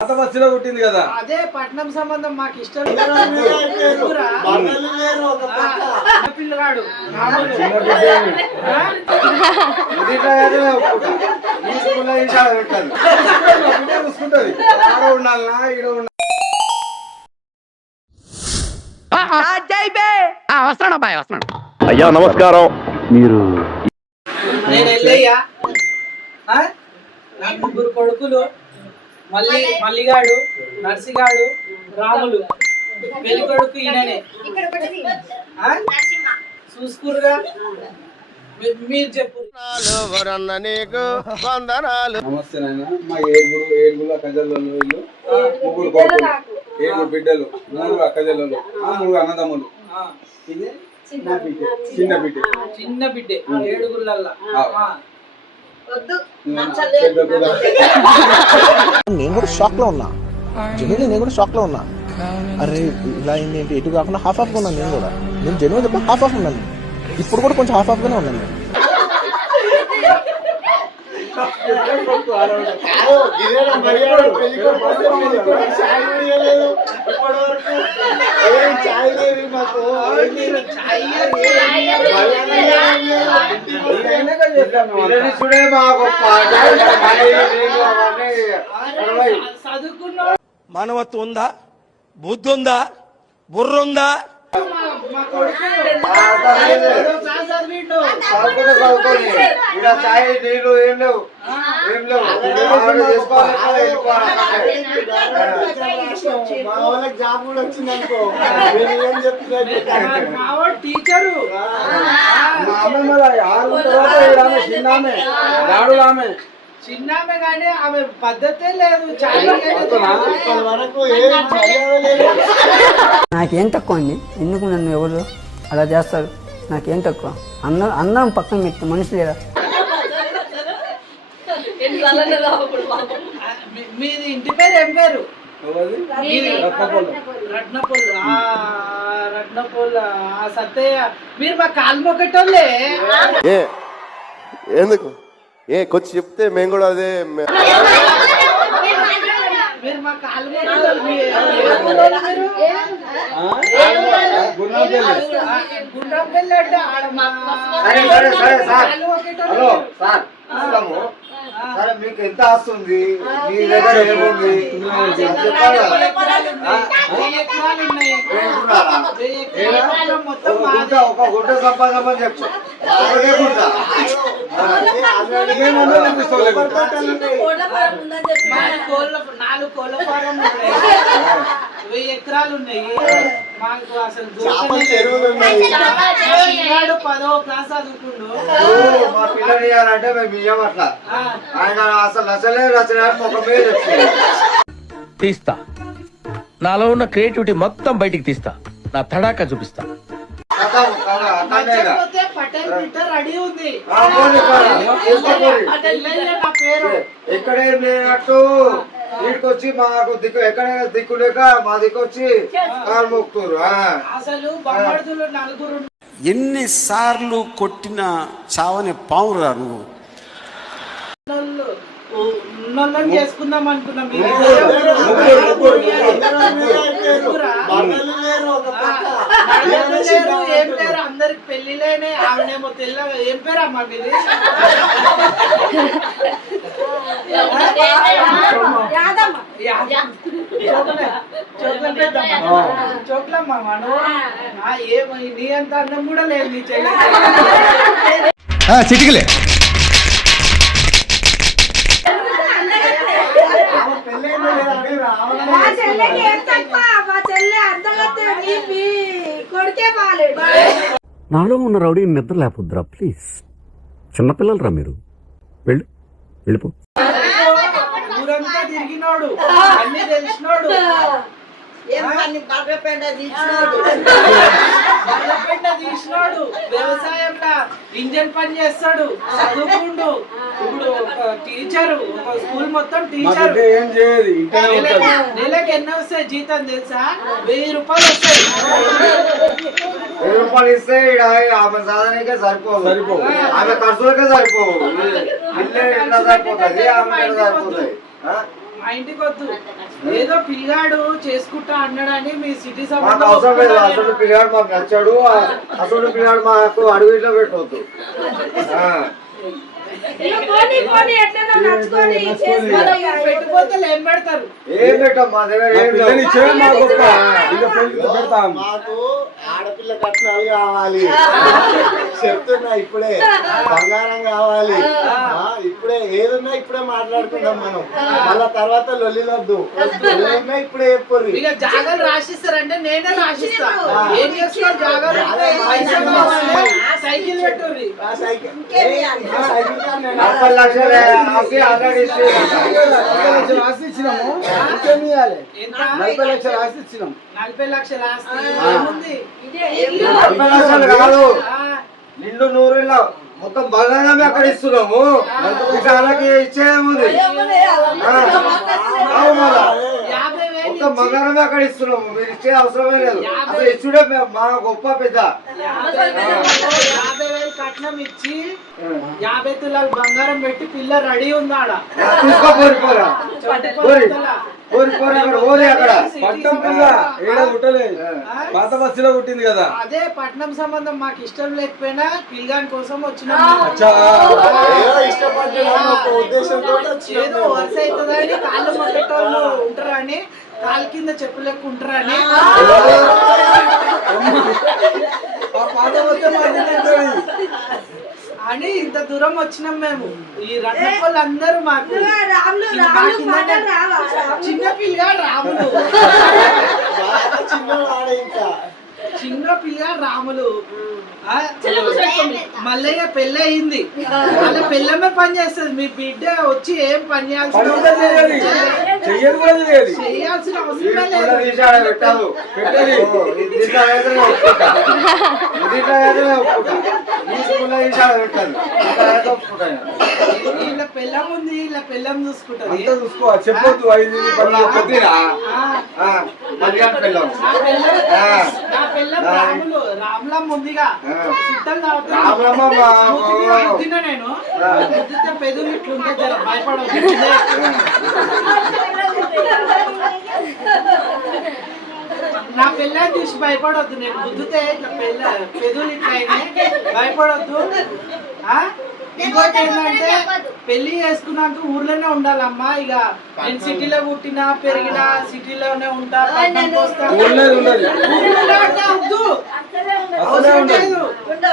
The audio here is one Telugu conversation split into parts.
బస్సులో పుట్టింది కదా, అదే పట్నం సంబంధం మాకు ఇష్టం. పిల్లగాడు చూసుకుంటది ఉండాలనా ఈడ ఉండాలి. వస్తున్నాడు అయ్యా, నమస్కారం. మీరు నేను వెళ్ళయ్యా, నా ముగ్గురు కొడుకులు మల్లిగాడు, నర్సిగాడు, రాములు. పెళ్లి కొడుకు ఈయననే. చూసుకురుగా, మీరు చెప్పు. నమస్తే నాయన. మా ఏడుగురు అక్కజల్లు, ముగ్గురు కొడుకులు, 7 బిడ్డలు, 3 అక్కజల్లు, 3 అన్నదమ్ములు. ఇది చిన్న బిడ్డ 7గుళ్ళల్లా. నేను కూడా షాక్ లో ఉన్నా, నేను కూడా షాక్ లో ఉన్నా. అరే ఇలా అయింది ఏంటి, ఎటు కాకుండా హాఫ్ హాఫ్ ఉన్నాను. నేను జెన్యున్ చెప్పి హాఫ్ హాఫ్ ఉన్నాను. ఇప్పుడు కూడా కొంచెం హాఫ్ హాఫ్ గానే ఉన్నాను నేను. మానవత్వం ఉందా, బుద్ధి ఉందా, బుర్ర ఉందా? నీళ్ళు ఏం లేవు, జాబ్ కూడా వచ్చింది అనుకో. టీచరు చిన్నామె కానీ ఆమె పద్ధతే లేదు. నాకేం తక్కువ అండి, ఎందుకు నన్ను ఎవరు అలా చేస్తారు? నాకేం తక్కువ? అన్నం పక్కన పెట్టి మనిషి లేదా? మీది ఇంటి పేరు ఏం పేరు? రత్నపొల్. సత్తయ్య, మీరు మా కాలు మొక్కటోళ్ళే. ఎందుకు కొంచెం చెప్తే మేము కూడా అదే. మీరు మా కాలు మొక్కటోళ్ళు. గుండ్రంపల్లి అంటే ఆడ సరే, మీకు ఎంత వస్తుంది, మీ దగ్గర ఏముంది ఒక గుడ్డ సంపాదమని చెప్పు. నాలుగు కోళ్ళ ఫారం, 1000 ఎకరాలు ఉన్నాయి మాకు. అసలు 10వ క్లాస్ చదువుకుండు. మా పిల్లలు ఇవ్వాలంటే మేము ఇయ్యం అట్లా. ఆయన అసలు నచ్చలే ఒక మీద తీస్తా, నాలో ఉన్న క్రియేటివిటీ మొత్తం బయటికి తీస్తా, నా తడాకా చూపిస్తా. పటేల్ బిడ్డ రెడీ ఉంది. ఎక్కడేం లేనట్టు వీడికొచ్చి మాకు దిక్కు, ఎక్కడైనా దిక్కు లేక మా దిక్కొచ్చి కాలు మొక్కుతారు. అసలు బొమ్మడుదులు 4. ఎన్నిసార్లు కొట్టిన చావని పావురా నువ్వు. ఉన్నోళ్ళని చేసుకుందాం అనుకున్నాం. ఏం లేరు, అందరికి పెళ్లిలేనే. ఆమెనేమో తెల్ల. ఏం పేరు అమ్మా మీది? చోట్లమ్మ. మనం ఏమో నీ అంత అందం కూడా లేదు నీ చెల్లి. చిటికలే నాలో ఉన్న రౌడీ నిద్ర లేకపోద్దురా ప్లీజ్. చిన్నపిల్లలరా మీరు, వెళ్ళిపో. ఊరంతా తిరిగినోడు, అన్ని తెలిసినోడు. తీసినోడు వ్యవసాయంలో ఇంజన్ పని చేస్తాడు, చదువుకుండు. ఇప్పుడు ఒక టీచరు, ఒక స్కూల్ మొత్తం టీచర్. నెలకి ఎన్ని వస్తాయి జీతం తెలుసా? 1000 రూపాయలు వస్తాయి. 1000 రూపాయలు ఇస్తే ఆమె సాధనకే సరిపోదు, ఆమె ఖర్చులకే సరిపోవు. ఇల్లు ఎట్లా సరిపోతుంది, ఆమె ఎట్లా సరిపోతుంది? ఇంటికి వద్దు. ఏదో పిల్లాడు చేసుకుంటా అన్నాడని మీ సిటీ మాకు అవసరం లేదు. అసలు పిల్లాడు మాకు నచ్చాడు. అసలు పిల్లాడు మాకు అడుగు ఇట్లా పెట్టవద్దు. పెట్టుకోతే ఏం పెడతారు? ఏం పెట్టాం మా దగ్గర ఏం లేదు. మాకు ఆడపిల్ల కట్నాలు కావాలి చెప్తున్నా ఇప్పుడే. బంగారం కావాలి ఇప్పుడే. ఏదున్నా ఇప్పుడే మాట్లాడుకుందాం మనం. మళ్ళా తర్వాత లొల్లిలొద్దు. ఏదన్నా ఇప్పుడే చెప్పరు. ఇక జాగాలు రాసిస్తారంటే నేనే రాసిస్తా. ఏం చేస్తారు జాగాలు? సైకిల్ పెట్టుర్రి. సైకిల్ 40 లక్షలు ఆల్రెడీ రాసి ఇచ్చినాము. ఇంకేం ఇవ్వాలి? ఎంత? 40 లక్షలు రాసి ఇచ్చినాం. 40 లక్షలు ఆస్తి ఏముంది? 40 లక్షలు కాదు, నిండు 100 మొత్తం బంగారమే అక్కడ ఇస్తున్నాము. వాళ్ళకి ఇచ్చేముంది? 50,000 మొత్తం బంగారమే అక్కడ ఇస్తున్నాము. మీరు ఇచ్చే అవసరమే లేదు. అసలు ఇచ్చుడే మా గొప్ప పెద్ద. 50,000 కట్నం ఇచ్చి 50 తులాలు బంగారం పెట్టి పిల్ల రెడీ ఉందాడ. తీసుకోపోరిపోరా అక్కడ ఓదే అక్కడ పట్టం పిల్ల ఏడ పుట్టలేదు, పాత బస్సులో పుట్టింది కదా. అదే పట్నం సంబంధం మాకు ఇష్టం లేకపోయినా పిల్లగాని కోసం వచ్చిన ఉద్దేశంతో ఏదో వరుస అవుతుందని కాళ్ళు మొట్టేటోళ్ళు ఉంటారని, కాలు కింద చెప్పులెక్కు ఉంటారని పాత బస్సే మాట్లాడుతుంది అని ఇంత దూరం వచ్చినాం మేము. ఈ రన్నపల్లి అందరూ మాకు చిన్న పిల్లగా రాములు, చిన్న పిల్లగా రాములు. మల్లయ్య పెళ్ళి అయింది, మళ్ళీ పెళ్ళమే పని చేస్తుంది. మీ బిడ్డ వచ్చి ఏం పని చేయాల్సిన అవసరమే లేదు. ఇలా పెళ్ళం ఉంది, ఇలా పెళ్ళం చూసుకుంటది. చూసుకోవాలి, చెప్పొద్దు. 5 నా పెళ్ళం రాములు, రాములమ్మ ఉందిగా, చుట్టాలు తాగుతున్నా నేను. గుద్దితే పెదవులు ఇట్లుంటే జర భయపడదు. నా పెళ్ళని చూసి భయపడొద్దు. నేను గుద్దితే ఇట్లా పెదవులు ఇట్లా అయినాయి, భయపడొద్దు. ఇంకోటి ఏంటంటే పెళ్లి చేసుకున్నాక ఊర్లోనే ఉండాలమ్మా. ఇక నేను సిటీలో పుట్టినా పెరిగినా సిటీలోనే ఉంటా.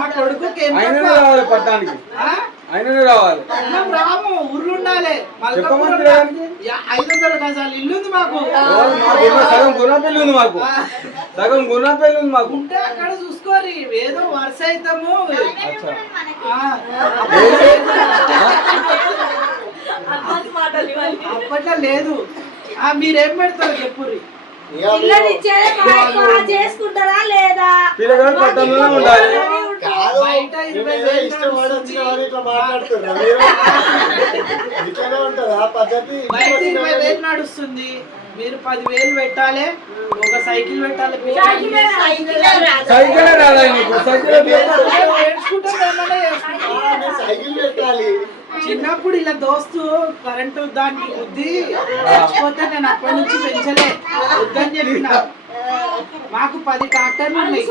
మా కొడుకుకి రావాలి, పట్టణానికి ఆయననే రావాలి. రాము, ఊర్లు ఉండాలి. 500 గజాలు ఇల్లు ఉంది మాకు. సగం గుణపల్లి ఉంది మాకు, సగం గుణపల్లి ఉంది మాకు. ఉంటే అక్కడ చూసుకోరి. ఏదో వరుస అవుతాము. అప్పట్లో లేదు. మీరేం పెడతారు చెప్పుర్రి? చేసుకుంటారా లేదా? పిల్లగాడు పట్టణంలోనే ఉండాలి. బయట 20,000 ఇట్లా ఉంటుందా పద్ధతి? బయట 20,000 నడుస్తుంది. మీరు 10,000 పెట్టాలి. ఒక సైకిల్ పెట్టాలి. సైకిల్ రాదా నీకు? సైకిల్ పెట్టాలి. చిన్నప్పుడు ఇలా దోస్తు కరెంటు దానికి బుద్ధి చచ్చిపోతే నేను అప్పటి నుంచి పెంచలే, వద్దని చెప్పిన. మాకు 10 ట్రాక్టర్లు ఉన్నాయి.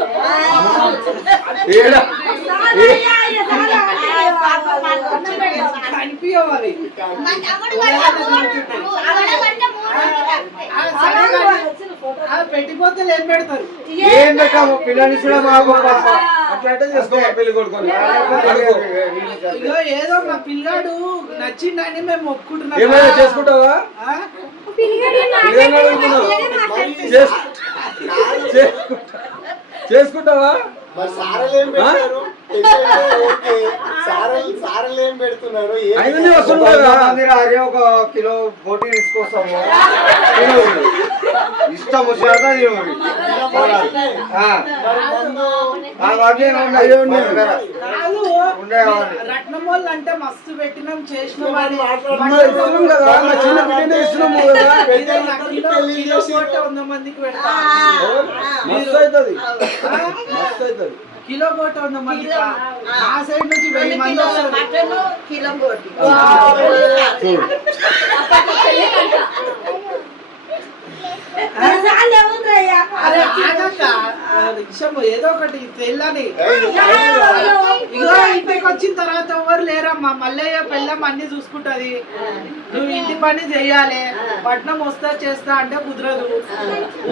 కనిపించవాలి. పెట్టిపోతే ఏం పెడతారు? ఏం పెట్టాము పిల్లని కూడా మాకు అట్లయితే చేసుకోవాలి పెళ్లి కొడుకొని. ఇగో ఏదో మా పిల్లాడు నచ్చిందని మేము ఒప్పుకుంటున్నాం. ఏమైనా చేసుకుంటావా? చేసుకుంటావా? మరి సారలు ఏం పెట్టారు? సారలు ఏం పెడుతున్నారు? ఆయననే వస్తుంది కదా. అరే 1 కిలో బోటీ తీసుకొస్తాము. ఇష్టం వచ్చినట్టు రత్నం వాళ్ళు అంటే మస్తు పెట్టినాం, చేసినాం. కదా చిన్న బిడ్డ ఇస్తున్నాము కదా. 100 మందికి పెడతాం. మస్తు అవుతుంది, మస్తు అవుతుంది. కిలో కోట 100 మంది. ఆ సైడ్ నుంచి 1000 మంది వస్తారు. కిలో కోటి ఇష్టం ఏదో ఒకటి తెల్లని ఇగో ఇంటికి వచ్చిన తర్వాత ఎవరు లేరమ్మా, మల్లయ్య పెళ్ళం అన్ని చూసుకుంటది. నువ్వు ఇంటి పని చెయ్యాలి, పట్నం వస్తా చేస్తా అంటే కుదరదు,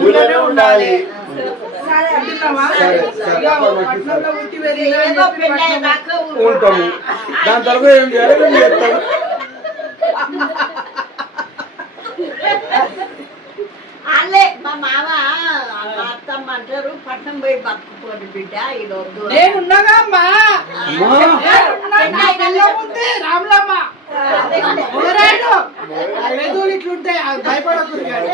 ఊళ్ళోనే ఉండాలి. వింటున్నావా? ఇక పట్నంలో పుట్టి పెరిగినా అని చెప్పి ఉంటాము. దాని తర్వాత ఏం చేయాలి? మేము చేస్తాము. అల్లే మా మామ అత్తమ్మ అంటారు పట్నం పోయి బతుకుపోండి బిడ్డ ఈడొద్దు. నేనున్నాగా అమ్మా, నా పిల్ల ఉంది రాములమ్మ మొగరాయుడు వెదులు ఇట్లుంటాయి, భయపడకూడదు.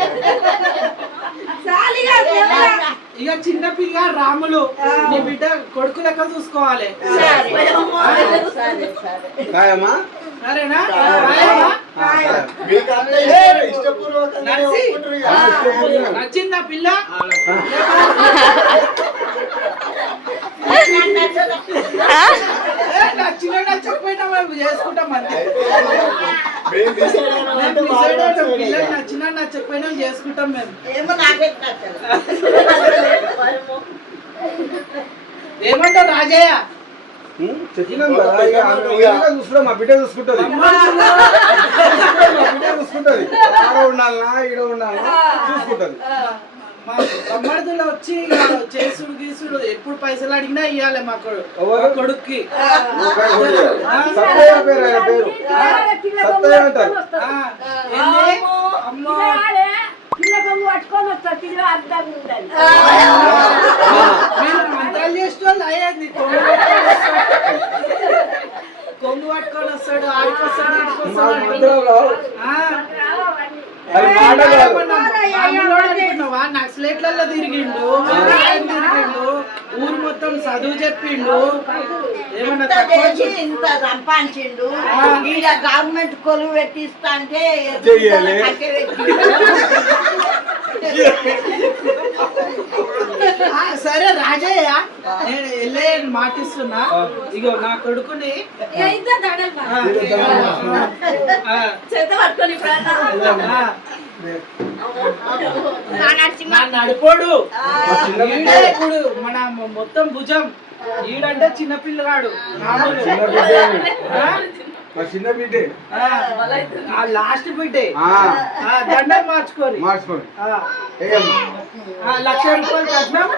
ఇక చిన్న పిల్ల రాములు నీ బిడ్డ కొడుకు లెక్క చూసుకోవాలి. కాయమ్మా? సరేనా? రాయమ్మా? నర్సి, నచ్చిందా పిల్ల? నచ్చిన నచ్చకపోయినా మేము చేసుకుంటాం అంతే. పిల్లలు నచ్చినా నచ్చకపోయినా చేసుకుంటాం మేము. ఏమంటావు రాజయ్య? చెప్పినాం కదా, చూసుకుంటాం. మా బిడ్డ చూసుకుంటది, మా బిడ్డ చూసుకుంటది. ఆడ ఉండాలనా ఈడ ఉండాలనా చూసుకుంటది. మా బొమ్మడుదులు వచ్చి చేసుడు గీసుడు ఎప్పుడు పైసలు అడిగినా ఇవ్వాలి మా కొడుక్కి. సత్తయ్య పేరు, ఆయన పేరు సత్తయ్య అంటారు. అమ్మో మంత్రాలు చేసిన వాళ్ళు అయ్యేది. కొంగు పట్టుకొని వస్తాడు, ఆడికొస్తాడు, అనుకున్నావా? నక్సలైట్లలో తిరిగిండు, ఊరు మొత్తం చదువు చెప్పిండు, ఏమన్నా ఇంత సంపాదించిండు. ఈడ గవర్నమెంట్ కొలువు పెట్టిస్తా అంటే సరే రాజయ్య, నేను వెళ్ళే మాటిస్తున్నా. ఇగో నా కొడుకుని నా నడిపోడు ఈడే. ఇప్పుడు మన మొత్తం భుజం ఈడంటే చిన్నపిల్లగాడు రాములు, చిన్న బిడ్డే, లాస్ట్ బిడ్డే. దండం మార్చుకోరు, 1,00,000 రూపాయలు కట్నం.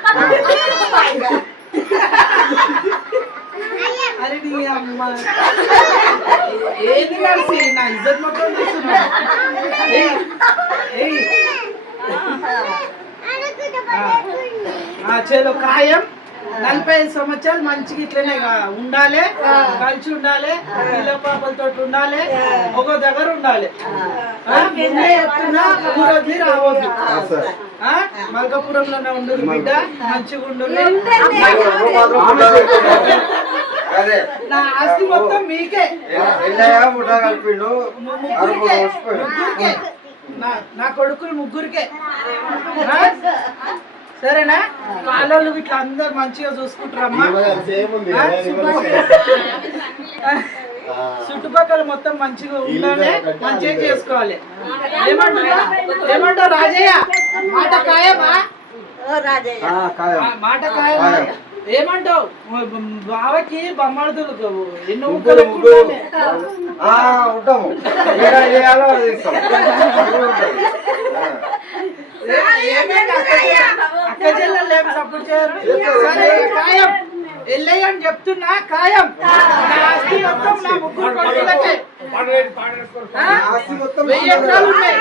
అరే నీ అమ్మ, ఏది కలిసి నా ఇజ్జత్ మొత్తం చూస్తున్నా. చలో ఖాయం. 45 సంవత్సరాలు మంచిగా ఇట్లనే ఉండాలి, కలిసి ఉండాలి, పిల్ల పాపలతో ఉండాలి, ఒక దగ్గర ఉండాలి. ఊరు వదిలి రావద్దు. మల్కాపురంలోనే ఉండు బిడ్డ, మంచిగా ఉండు. నా ఆస్తి మొత్తం మీకే, నా కొడుకులు ముగ్గురికే. సరేనా? కాళ్ళు ఇట్లా అందరు మంచిగా చూసుకుంటారమ్మా. చుట్టుపక్కల మొత్తం మంచిగా ఉండాలి, మంచిగా చేసుకోవాలి. ఏమంటావు రాజయ్య? మాట ఖాయమా? మాట ఖాయమా? ఏమంటావు? బావకి బొమ్మడుతులు ఎన్నో ఉంటాము. అక్క చెల్లెలు ఏం సపోర్ట్ చేయరు. సరే ఖాయం, వెళ్ళయ్య అని చెప్తున్నా. ఖాయం. నా ఆస్తి మొత్తం నా ముగ్గురు కొడుకులకే. 1000 ఎకరాలు ఉన్నాయి.